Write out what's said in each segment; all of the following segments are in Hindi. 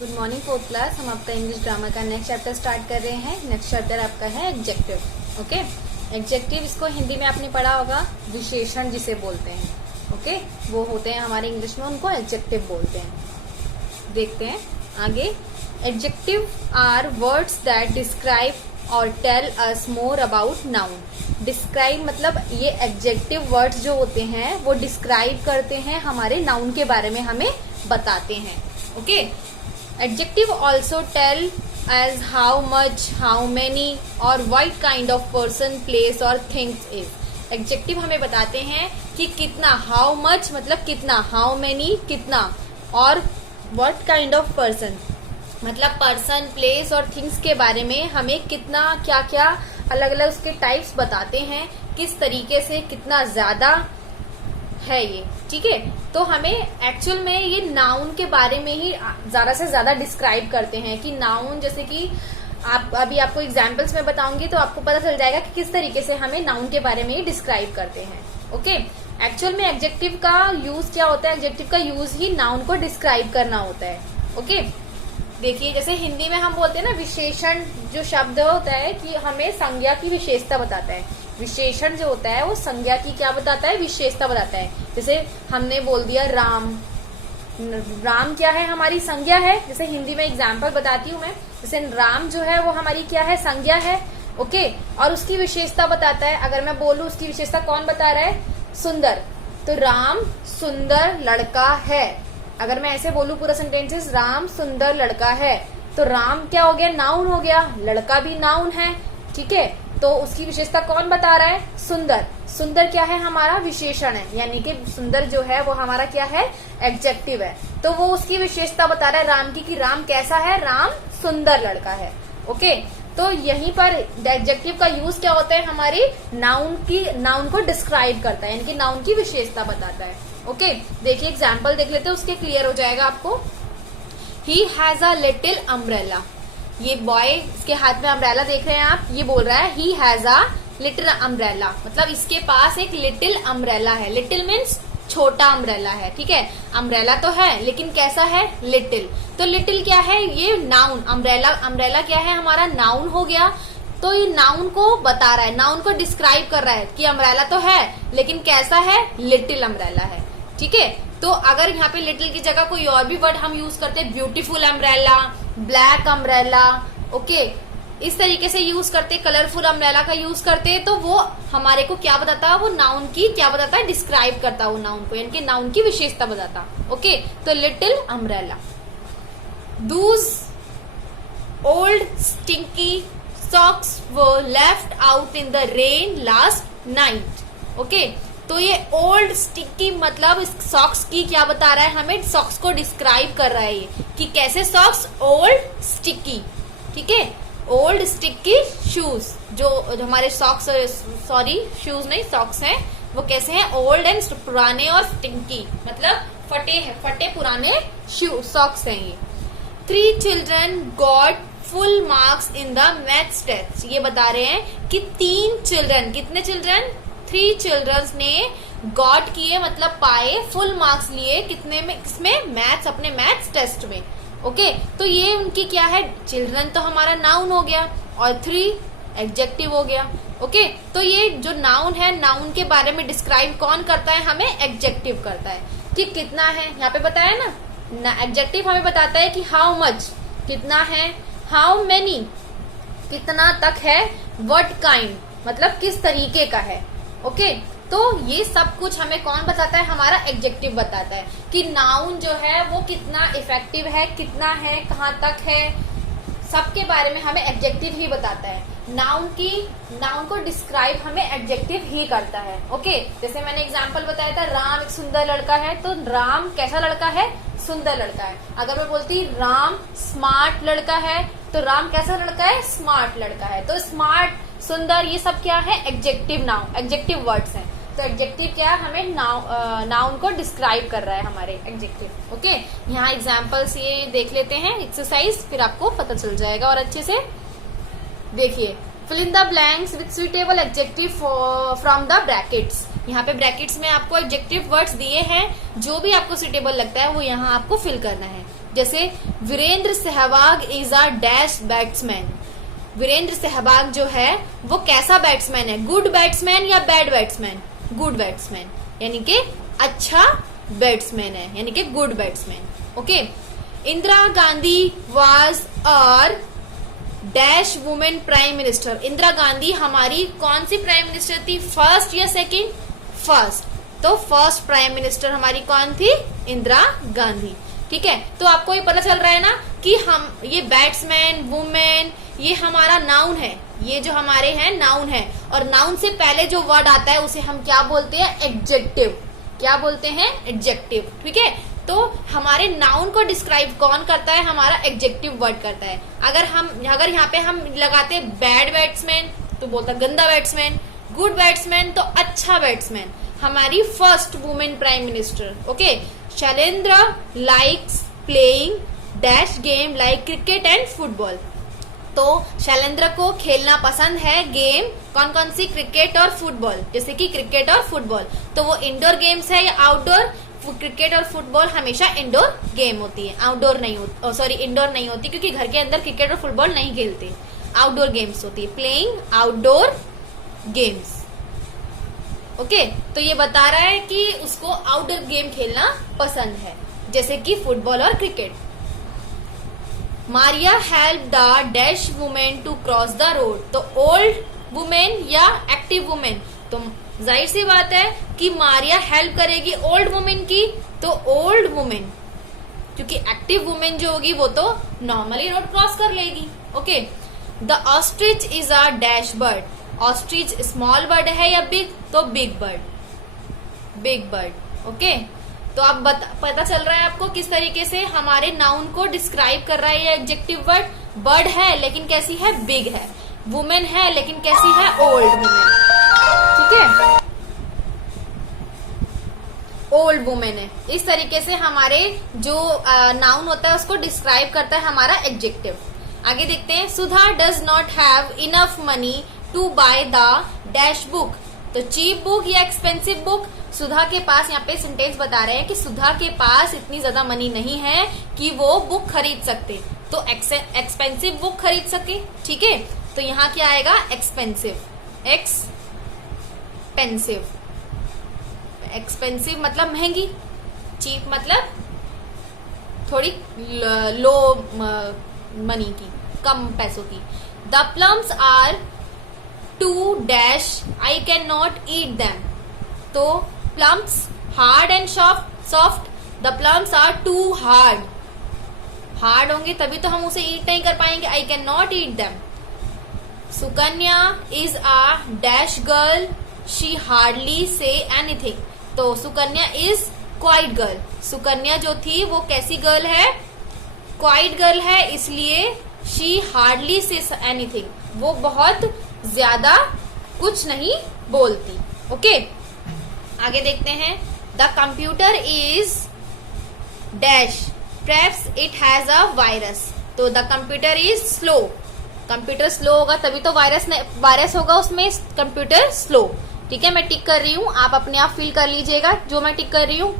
Good morning fourth class. हम आपका इंग्लिश ग्रामर का नेक्स्ट चैप्टर स्टार्ट कर रहे हैं। नेक्स्ट चैप्टर आपका है एडजेक्टिव। ओके, एडजेक्टिव इसको हिंदी में आपने पढ़ा होगा, विशेषण जिसे बोलते हैं। ओके, वो होते हैं हमारे इंग्लिश में, उनको एडजेक्टिव बोलते हैं। देखते हैं आगे। Adjective are words that describe और tell us more about noun. Describe मतलब ये एडजेक्टिव वर्ड्स जो होते हैं वो डिस्क्राइब करते हैं, हमारे नाउन के बारे में हमें बताते हैं। Okay, adjective also tell as how much, how many और what kind of person, place और things is। एडजेक्टिव हमें बताते हैं कि कितना, how much मतलब कितना, how many कितना, और what kind of person मतलब पर्सन, प्लेस और थिंग्स के बारे में हमें कितना, क्या क्या अलग अलग उसके टाइप्स बताते हैं, किस तरीके से, कितना ज्यादा है ये। ठीक है, तो हमें एक्चुअल में ये नाउन के बारे में ही ज्यादा से ज्यादा डिस्क्राइब करते हैं कि नाउन, जैसे कि आप अभी आपको एग्जांपल्स में बताऊंगी तो आपको पता चल जाएगा कि किस तरीके से हमें नाउन के बारे में ही डिस्क्राइब करते हैं। ओके, एक्चुअल में एडजेक्टिव का यूज क्या होता है? एडजेक्टिव का यूज ही नाउन को डिस्क्राइब करना होता है। ओके, देखिए जैसे हिंदी में हम बोलते हैं ना, विशेषण जो शब्द होता है कि हमें संज्ञा की विशेषता बताता है। विशेषण जो होता है वो संज्ञा की क्या बताता है? विशेषता बताता है। जैसे हमने बोल दिया राम, राम क्या है? हमारी संज्ञा है। जैसे हिंदी में एग्जाम्पल बताती हूँ मैं, जैसे राम जो है वो हमारी क्या है? संज्ञा है। ओके, और उसकी विशेषता बताता है। अगर मैं बोलूँ उसकी विशेषता कौन बता रहा है? सुंदर। तो राम सुंदर लड़का है। अगर मैं ऐसे बोलूँ पूरा सेंटेंसेस, राम सुंदर लड़का है, तो राम क्या हो गया? नाउन हो गया। लड़का भी नाउन है। ठीक है, तो उसकी विशेषता कौन बता रहा है? सुंदर। सुंदर क्या है? हमारा विशेषण है, यानी कि सुंदर जो है वो हमारा क्या है? एडजेक्टिव है। तो वो उसकी विशेषता बता रहा है राम की, कि राम कैसा है? राम सुंदर लड़का है। ओके, तो यहीं पर एडजेक्टिव का यूज क्या होता है? हमारी नाउन को डिस्क्राइब करता है, यानी कि नाउन की विशेषता बताता है। ओके, देखिए एग्जाम्पल देख लेते हैं, उसके क्लियर हो जाएगा आपको। He has a little umbrella. ये बॉय, इसके हाथ में अम्ब्रेला देख रहे हैं आप, ये बोल रहा है he has a little umbrella, मतलब इसके पास एक लिटिल अम्ब्रेला है। लिटिल मीन्स छोटा अम्ब्रेला है। ठीक है, अम्ब्रेला तो है लेकिन कैसा है? लिटिल। तो लिटिल क्या है? ये नाउन। अम्ब्रेला क्या है? हमारा नाउन हो गया। तो ये नाउन को बता रहा है, नाउन को डिस्क्राइब कर रहा है कि अम्ब्रेला तो है लेकिन कैसा है? लिटिल अम्ब्रेला है। ठीक है, तो अगर यहाँ पे लिटिल की जगह कोई और भी वर्ड हम यूज करते हैं, beautiful umbrella, black umbrella, okay, इस तरीके से यूज करते, कलरफुल अम्ब्रेला का यूज करते, तो वो हमारे को क्या बताता है? वो नाउन की क्या बताता है? डिस्क्राइब करता है वो नाउन को, यानी कि नाउन की विशेषता बताता। ओके, तो little umbrella. Dooj old stinky socks were left out in the rain last night. Okay, तो ये ओल्ड स्टिकी मतलब सॉक्स की क्या बता रहा है? हमें सॉक्स को डिस्क्राइब कर रहा है ये, कि कैसे सॉक्स? Old sticky. ठीक है, ओल्ड स्टिकी शूज, जो हमारे सॉक्स, सॉरी शूज नहीं, सॉक्स हैं, वो कैसे हैं? ओल्ड एंड पुराने, और स्टिंकी मतलब फटे पुराने सॉक्स हैं ये। 3 children got full marks in the maths test. ये बता रहे हैं कि 3 चिल्ड्रन, कितने चिल्ड्रन? 3 चिल्ड्रंस ने गॉट किए मतलब पाए, फुल मार्क्स लिए, कितने में? किसमें? मैथ्स, अपने मैथ्स टेस्ट में। ओके, तो ये उनकी क्या है? चिल्ड्रन तो हमारा नाउन हो गया और 3 एडजेक्टिव हो गया। ओके, तो ये जो नाउन है, नाउन के बारे में डिस्क्राइब कौन करता है? हमें एडजेक्टिव करता है। कि कितना है, यहाँ पे बताया ना, एडजेक्टिव हमें बताता है कि हाउ मच कितना है, हाउ मेनी कितना तक है, व्हाट काइंड मतलब किस तरीके का है। ओके, तो ये सब कुछ हमें कौन बताता है? हमारा एडजेक्टिव बताता है कि नाउन जो है वो कितना इफेक्टिव है, कितना है, कहाँ तक है, सबके बारे में हमें एडजेक्टिव ही बताता है। नाउन को डिस्क्राइब हमें एडजेक्टिव ही करता है। ओके, जैसे मैंने एग्जांपल बताया था, राम एक सुंदर लड़का है, तो राम कैसा लड़का है? सुंदर लड़का है। अगर मैं बोलती राम स्मार्ट लड़का है, तो राम कैसा लड़का है? स्मार्ट लड़का है। तो स्मार्ट, सुंदर, ये सब क्या है? एडजेक्टिव वर्ड्स हैं। तो एडजेक्टिव क्या है? हमें नाउन को डिस्क्राइब कर रहा है हमारे एडजेक्टिव। ओके, यहाँ एग्जांपल्स ये देख लेते हैं एक्सरसाइज, फिर आपको पता चल जाएगा और अच्छे से देखिए। Fill in the blanks with suitable adjective from the brackets. यहाँ पे ब्रैकेट्स में आपको एडजेक्टिव वर्ड्स दिए हैं, जो भी आपको सुइटेबल लगता है वो यहाँ आपको फिल करना है। जैसे Virender Sehwag is a dash batsman. Virender Sehwag जो है वो कैसा बैट्समैन है, गुड बैट्समैन या बैड बैट्समैन? गुड बैट्समैन, यानी कि अच्छा बैट्समैन है, यानी कि good batsman. Okay. Indira Gandhi was our dash women prime minister. Indira Gandhi हमारी कौन सी प्राइम मिनिस्टर थी, फर्स्ट या सेकंड? फर्स्ट। तो फर्स्ट प्राइम मिनिस्टर हमारी कौन थी? इंदिरा गांधी। ठीक है, तो आपको ये पता चल रहा है ना कि हम ये बैट्समैन, वुमेन, ये हमारा नाउन है, ये जो हमारे हैं नाउन है, और नाउन से पहले जो वर्ड आता है उसे हम क्या बोलते हैं? एडजेक्टिव। क्या बोलते हैं? एडजेक्टिव। ठीक है, तो हमारे नाउन को डिस्क्राइब कौन करता है? हमारा एडजेक्टिव वर्ड करता है। अगर यहाँ पे हम लगाते बैड बैट्समैन तो बोलता गंदा बैट्समैन, गुड बैट्समैन तो अच्छा बैट्समैन। हमारी first women prime minister. Okay. Shailendra likes playing dash game like cricket and football. तो शैलेंद्र को खेलना पसंद है गेम कौन कौन सी? क्रिकेट और फुटबॉल। जैसे कि क्रिकेट और फुटबॉल, तो वो इंडोर गेम्स है या आउटडोर? क्रिकेट और फुटबॉल हमेशा इंडोर गेम होती है, आउटडोर नहीं होती, सॉरी इंडोर नहीं होती, क्योंकि घर के अंदर क्रिकेट और फुटबॉल नहीं खेलते, आउटडोर गेम्स होती है। Playing outdoor games. ओके, तो ये बता रहा है कि उसको आउटडोर गेम खेलना पसंद है, जैसे कि फुटबॉल और cricket. Maria help the dash women to cross the road. तो ओल्ड वुमेन या एक्टिव वुमेन? तो जाहिर सी बात है कि मारिया हेल्प करेगी ओल्ड वुमेन की, तो ओल्ड वुमेन, क्योंकि एक्टिव वुमेन जो होगी वो तो नॉर्मली रोड क्रॉस कर लेगी। Okay. The ostrich is a dash bird. Ostrich small bird है या बिग? तो big bird, big bird. Okay, तो अब पता चल रहा है आपको किस तरीके से हमारे नाउन को डिस्क्राइब कर रहा है ये एडजेक्टिव वर्ड। बर्ड है लेकिन कैसी है? बिग है। वुमेन है लेकिन कैसी है? Old women. ठीक है, ओल्ड वुमेन है। इस तरीके से हमारे जो नाउन होता है उसको डिस्क्राइब करता है हमारा एडजेक्टिव। आगे देखते हैं। Sudha does not have enough money to buy the dash book. तो चीप बुक या एक्सपेंसिव बुक? सुधा के पास, यहाँ पे सेंटेंस बता रहे हैं कि सुधा के पास इतनी ज्यादा मनी नहीं है कि वो बुक खरीद सकते, तो एक्सपेंसिव बुक खरीद सके। ठीक है, तो यहाँ क्या आएगा? एक्सपेंसिव। एक्सपेंसिव, एक्सपेंसिव मतलब महंगी, चीप मतलब थोड़ी लो मनी की, कम पैसों की। The plums are too dash I can not eat दैम। तो plums hard and soft. The plums are too hard. Hard होंगे तभी तो हम उसे ईट नहीं कर पाएंगे। I can not eat them. Sukanya is a dash girl, she hardly say anything. तो Sukanya is quite girl. Sukanya जो थी वो कैसी गर्ल है? क्वाइट गर्ल है, इसलिए शी हार्डली से एनीथिंग, वो बहुत ज्यादा कुछ नहीं बोलती। ओके, आगे देखते हैं। The computer is dash perhaps it has a virus। तो the computer is slow. Computer slow होगा तभी तो वायरस होगा उसमें, कंप्यूटर स्लो। ठीक है, मैं टिक कर रही हूँ, आप अपने आप फील कर लीजिएगा जो मैं टिक कर रही हूँ।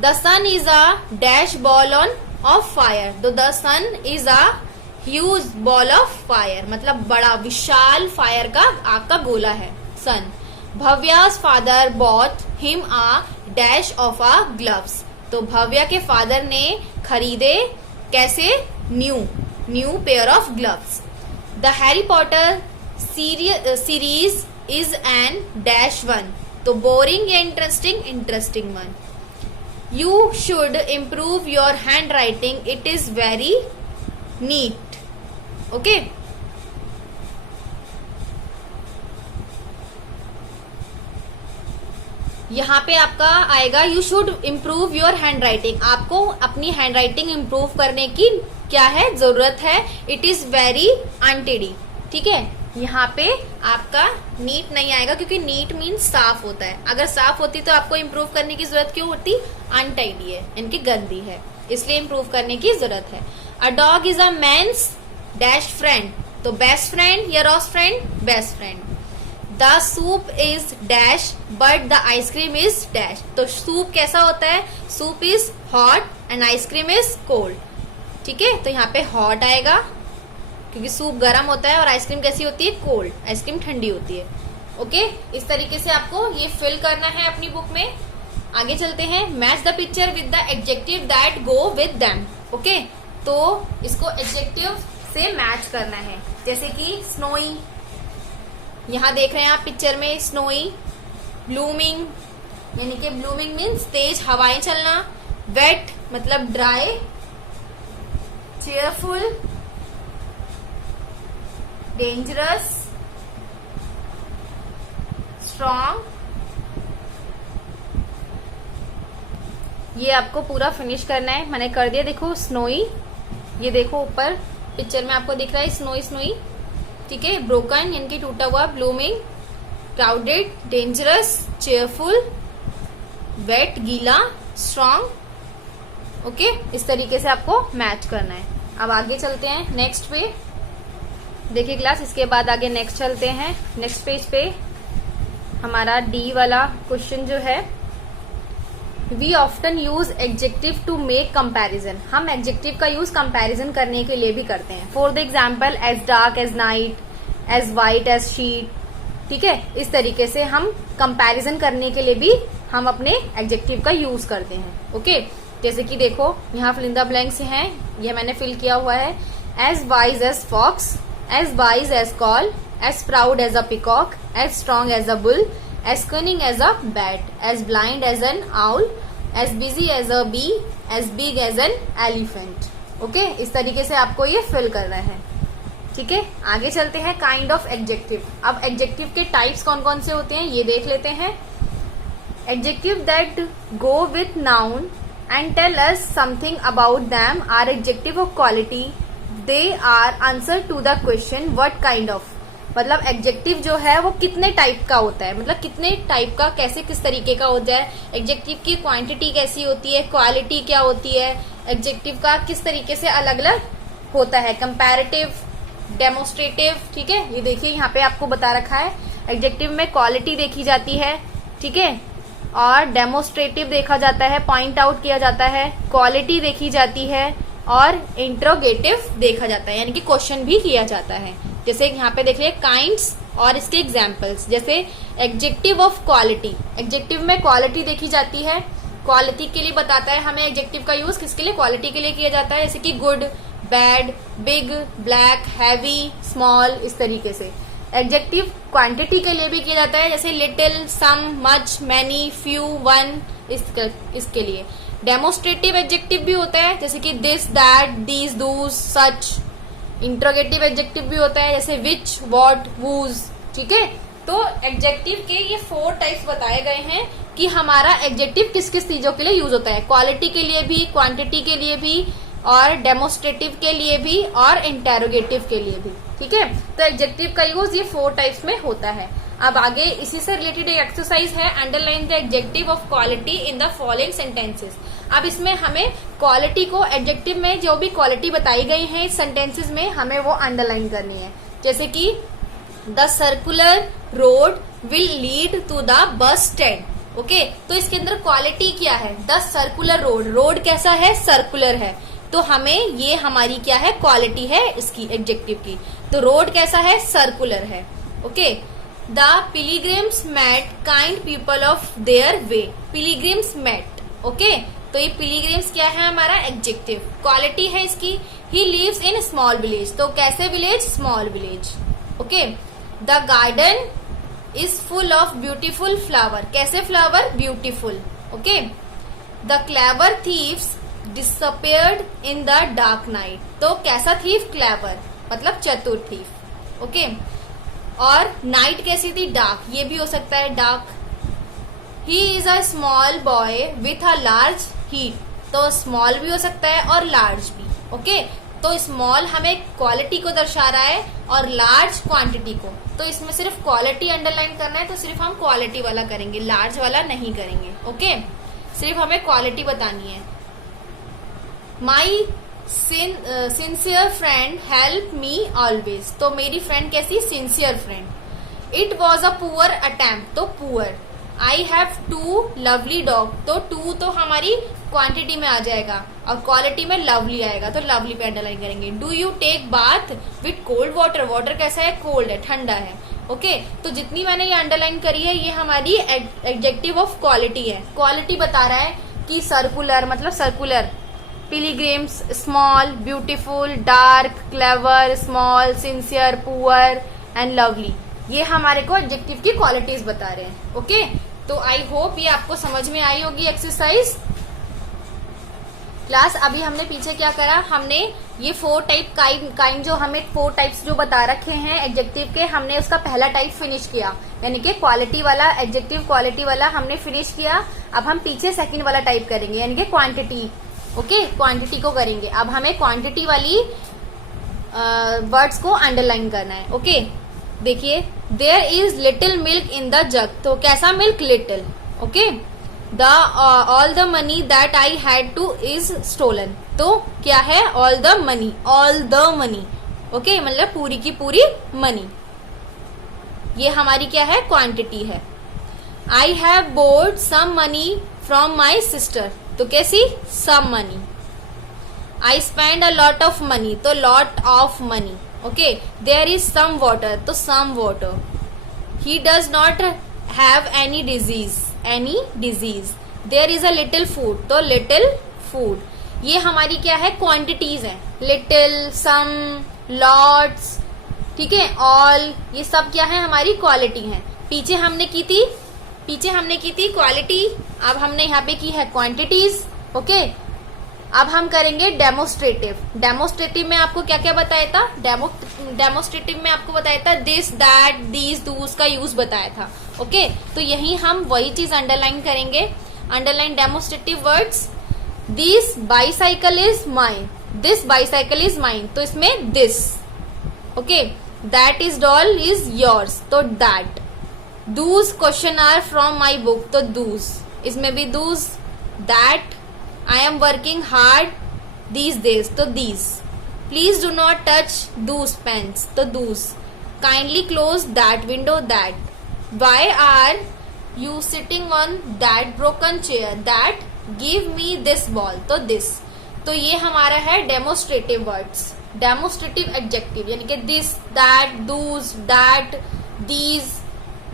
The sun is a dash ball on off fire. तो the sun is a huge ball of fire, मतलब बड़ा विशाल फायर का आग का गोला है sun. Bhavya's father bought him a dash of a gloves. तो भव्या के फादर ने खरीदे कैसे? New pair of gloves. The Harry Potter series is an dash one. तो बोरिंग या interesting one. You should improve your hand writing, it is very neat. Okay, यहाँ पे आपका आएगा you should improve your hand writing. आपको अपनी हैंड राइटिंग इम्प्रूव करने की क्या है? जरूरत है। It is very untidy. ठीक है, यहाँ पे आपका नीट नहीं आएगा क्योंकि नीट मीन्स साफ होता है। अगर साफ होती तो आपको इम्प्रूव करने की जरूरत क्यों होती? अनटाइडी है, इनकी गंदी है, इसलिए इम्प्रूव करने की जरूरत है। A dog is a man's dash friend. तो बेस्ट फ्रेंड या worst friend? Best friend. The soup is dash but the ice cream is dash. तो सूप कैसा होता है? Soup is hot and ice cream is cold. ठीक है, तो यहाँ पे हॉट आएगा क्योंकि सूप गर्म होता है और आइसक्रीम कैसी होती है, कोल्ड, आइसक्रीम ठंडी होती है। ओके, इस तरीके से आपको ये फिल करना है अपनी बुक में। आगे चलते हैं, match the picture with the adjective that go with them. Okay, तो इसको एडजेक्टिव से मैच करना है, जैसे कि स्नोई, यहाँ देख रहे हैं आप पिक्चर में स्नोई, ब्लूमिंग यानी कि ब्लूमिंग मीन्स तेज हवाएं चलना, वेट मतलब ड्राई, चेयरफुल, डेंजरस, स्ट्रॉन्ग। ये आपको पूरा फिनिश करना है, मैंने कर दिया। देखो स्नोई, ये देखो ऊपर पिक्चर में आपको दिख रहा है स्नोई स्नोई। ठीक है, ब्रोकन यानी कि टूटा हुआ, blooming, crowded, dangerous, cheerful, wet गीला, स्ट्रॉन्ग। ओके, इस तरीके से आपको मैच करना है। अब आगे चलते हैं नेक्स्ट पे, देखिए क्लास, इसके बाद आगे नेक्स्ट चलते हैं। नेक्स्ट पेज पे हमारा डी वाला क्वेश्चन जो है, we often use adjective to make comparison. हम एडजेक्टिव का यूज कंपैरिजन करने के लिए भी करते हैं। For the example, as dark as night, as white as sheet. ठीक है, इस तरीके से हम कंपैरिजन करने के लिए भी हम अपने एडजेक्टिव का यूज करते हैं। ओके, जैसे कि देखो यहाँ फिल इन द ब्लैंक्स हैं, ये मैंने फिल किया हुआ है। As wise as fox, as wise as owl, as proud as a peacock, as strong as a bull, as cunning as a bat, as blind as an owl, as busy as a bee, as big as an elephant. Okay, इस तरीके से आपको ये फिल करना है। ठीक है, आगे चलते हैं काइंड ऑफ एडजेक्टिव। अब एडजेक्टिव के टाइप्स कौन कौन से होते हैं ये देख लेते हैं। Adjective that go with noun and tell us something about them are adjective of quality. They are answer to the question what kind of. मतलब एडजेक्टिव जो है वो कितने टाइप का होता है, मतलब कितने टाइप का, कैसे किस तरीके का होता है, एडजेक्टिव की क्वांटिटी कैसी होती है, क्वालिटी क्या होती है, एडजेक्टिव का किस तरीके से अलग अलग होता है, कंपैरेटिव, डेमोस्ट्रेटिव। ठीक है, ये देखिए यहाँ पे आपको बता रखा है, एडजेक्टिव में क्वालिटी देखी जाती है, ठीक है, और डेमोस्ट्रेटिव देखा जाता है, पॉइंट आउट किया जाता है, क्वालिटी देखी जाती है, और इंट्रोगेटिव देखा जाता है यानी कि क्वेश्चन भी किया जाता है। जैसे यहाँ पे देखिए काइंड्स और इसके एग्जाम्पल्स, जैसे एडजेक्टिव ऑफ क्वालिटी, एडजेक्टिव में क्वालिटी देखी जाती है, क्वालिटी के लिए बताता है हमें एडजेक्टिव का यूज किसके लिए, क्वालिटी के लिए किया जाता है, जैसे कि good, bad, big, black, heavy, small, इस तरीके से। एडजेक्टिव क्वांटिटी के लिए भी किया जाता है, जैसे लिटिल, सम, मच, मैनी, फ्यू, वन, इसके लिए। डेमोस्ट्रेटिव एडजेक्टिव भी होता है, जैसे कि this, that, these, Dooj, such. Interrogative adjective भी होता है, जैसे विच, व्हाट, वूज। ठीक है, तो एडजेक्टिव के ये 4 टाइप्स बताए गए हैं कि हमारा एडजेक्टिव किस किस चीजों के लिए यूज होता है, क्वालिटी के लिए भी, क्वांटिटी के लिए भी, और डेमोस्ट्रेटिव के लिए भी, और इंटेरोगेटिव के लिए भी। ठीक है, तो एडजेक्टिव का यूज ये 4 टाइप्स में होता है। अब आगे इसी से रिलेटेड एक एक्सरसाइज है, underline the adjective of quality in the following sentences. अब इसमें हमें क्वालिटी को, एडजेक्टिव में जो भी क्वालिटी बताई गई है इस सेंटेंसेस में, हमें वो अंडरलाइन करनी है। जैसे कि the circular road will lead to the bus stand. Okay, तो इसके अंदर क्वालिटी क्या है, द सर्कुलर रोड, रोड कैसा है, सर्कुलर है, तो हमें ये हमारी क्या है, क्वालिटी है इसकी, एडजेक्टिव की। तो रोड कैसा है, सर्कुलर है। Okay, the pilgrims met kind people of their way, pilgrims met. Okay, तो ये पिलीग्रिम्स क्या है हमारा, एडजेक्टिव, क्वालिटी है इसकी। He lives in small village, तो कैसे village, small village. Okay, the garden is full of beautiful flower, कैसे flower, beautiful. Okay, the clever thieves disappeared in the dark night, तो कैसा थीफ, क्लेवर मतलब चतुर थीफ। ओके, और नाइट कैसी थी, डार्क, ये भी हो सकता है dark. He is a small boy with a large heat, तो स्मॉल भी हो सकता है और लार्ज भी। ओके, तो स्मॉल हमें क्वालिटी को दर्शा रहा है और लार्ज क्वांटिटी को, तो इसमें सिर्फ क्वालिटी अंडरलाइन करना है, तो सिर्फ हम क्वालिटी वाला करेंगे, लार्ज वाला नहीं करेंगे। ओके, सिर्फ हमें क्वालिटी बतानी है। My sincere friend help me always, तो मेरी फ्रेंड कैसी, sincere friend. It was a poor attempt, तो poor. I have 2 lovely dog, तो 2 तो हमारी क्वांटिटी में आ जाएगा और क्वालिटी में लवली आएगा, तो लवली पे अंडरलाइन करेंगे। Do you take bath with cold water, water कैसा है, कोल्ड है, ठंडा है। ओके तो जितनी मैंने ये अंडरलाइन करी है ये हमारी एडजेक्टिव ऑफ क्वालिटी है। क्वालिटी बता रहा है कि सर्कुलर मतलब circular, pilgrims small, beautiful, dark, clever, small, sincere, poor and lovely, ये हमारे को एडजेक्टिव की क्वालिटीज बता रहे हैं। ओके तो आई होप ये आपको समझ में आई होगी एक्सरसाइज क्लास। अभी हमने पीछे क्या करा, हमने ये 4 टाइप काइंड जो हमें 4 टाइप्स जो बता रखे हैं एडजेक्टिव के, हमने उसका पहला टाइप फिनिश किया, यानी कि क्वालिटी वाला, एडजेक्टिव क्वालिटी वाला हमने फिनिश किया। अब हम पीछे सेकंड वाला टाइप करेंगे यानी कि क्वांटिटी। ओके क्वांटिटी को करेंगे। अब हमें क्वांटिटी वाली वर्ड्स को अंडरलाइन करना है। ओके देखिए, there is little milk in the jug, तो कैसा milk, little. Okay the all the money that I had to is stolen, तो क्या है, all the money, all the money. Okay मतलब पूरी की पूरी मनी, ये हमारी क्या है, क्वांटिटी है। I have borrowed some money from my sister, तो कैसी, some money. I spend a lot of money, तो lot of money. Okay there is some water, तो some water. He does not have any disease, any disease. There is a little food, तो लिटिल फूड। ये हमारी क्या है, क्वांटिटीज है, लिटिल, सम, लॉट्स, ठीक है, ऑल, ये सब क्या है, हमारी क्वालिटी है। पीछे हमने की थी क्वालिटी, अब हमने यहाँ पे की है क्वांटिटीज। ओके अब हम करेंगे डेमोस्ट्रेटिव। डेमोस्ट्रेटिव में आपको क्या क्या बताया था, डेमोस्ट्रेटिव में आपको बताया था दिस, दैट, दीज, दूस का यूज बताया था। ओके तो यही हम वही चीज अंडरलाइन करेंगे। Underline demonstrative words, this bicycle is mine, this bicycle is mine, तो इसमें this. Okay that is doll is yours, तो that. These question are from my book, तो दूस, इसमें भी these. That I am working hard these days, तो these. Please do not touch those pens, तो those. Kindly close that window, that. Why are you sitting on that broken chair, that. Give me this ball, तो this. तो ये हमारा है डेमोस्ट्रेटिव वर्ड्स, डेमोस्ट्रेटिव एडजेक्टिव, यानी कि दिस, दैट, दूस, दैट, दीज,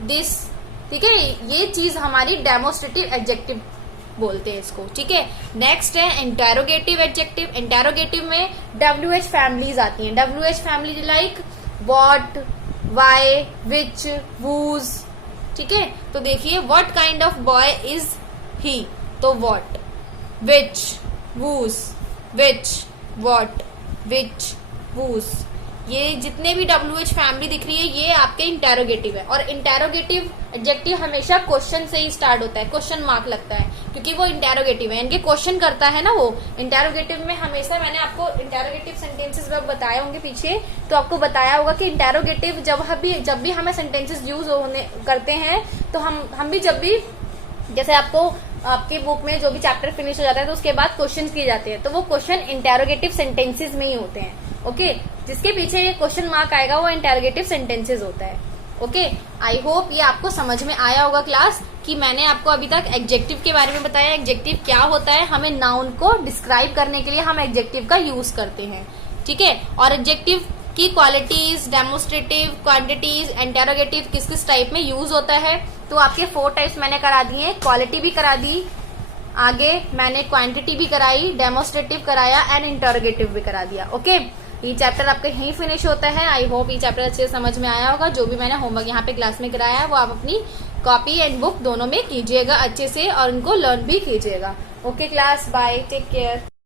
दिस, ठीक है, ये चीज हमारी डेमोस्ट्रेटिव एडजेक्टिव बोलते हैं इसको। ठीक है नेक्स्ट है इंटेरोगेटिव एडजेक्टिव। इंटेरोगेटिव में WH फैमिलीज आती हैं। WH family like what, why, which, whose. ठीक है तो देखिए, what kind of boy is he, तो what, which, whose, which, what, which, whose, ये जितने भी WH फैमिली दिख रही है ये आपके इंटेरोगेटिव है। और इंटेरोगेटिव एडजेक्टिव हमेशा क्वेश्चन से ही स्टार्ट होता है, क्वेश्चन मार्क लगता है क्योंकि वो इंटेरोगेटिव है, यानी क्वेश्चन करता है ना वो। इंटेरोगेटिव में हमेशा, मैंने आपको इंटेरोगेटिव सेंटेंसेस जब बताए होंगे पीछे तो आपको बताया होगा कि इंटेरोगेटिव जब भी हमें सेंटेंसेस यूज होने करते हैं तो हम भी जब भी, जैसे आपको आपकी बुक में जो भी चैप्टर फिनिश हो जाता है तो उसके बाद क्वेश्चन किए जाते हैं, तो वो क्वेश्चन इंटेरोगेटिव सेंटेंसेस में ही होते हैं। ओके जिसके पीछे ये क्वेश्चन मार्क आएगा वो इंटेरोगेटिव सेंटेंसेस होता है। ओके आई होप ये आपको समझ में आया होगा क्लास, कि मैंने आपको अभी तक एडजेक्टिव के बारे में बताया, एडजेक्टिव क्या होता है, हमें नाउन को डिस्क्राइब करने के लिए हम एडजेक्टिव का यूज करते हैं। ठीक है और एडजेक्टिव की क्वालिटीज, डेमोस्ट्रेटिव, क्वांटिटीज, इंटेरोगेटिव किस किस टाइप में यूज होता है, तो आपके 4 टाइप्स मैंने करा दिए। क्वालिटी भी करा दी, आगे मैंने क्वांटिटी भी कराई, डेमोस्ट्रेटिव कराया एंड इंटेरोगेटिव भी करा दिया। ओके ये चैप्टर आपका यहीं फिनिश होता है। आई होप ये चैप्टर अच्छे से समझ में आया होगा। जो भी मैंने होमवर्क यहाँ पे क्लास में कराया है वो आप अपनी कॉपी एंड बुक दोनों में कीजिएगा अच्छे से और उनको लर्न भी कीजिएगा। Okay class, bye, take care.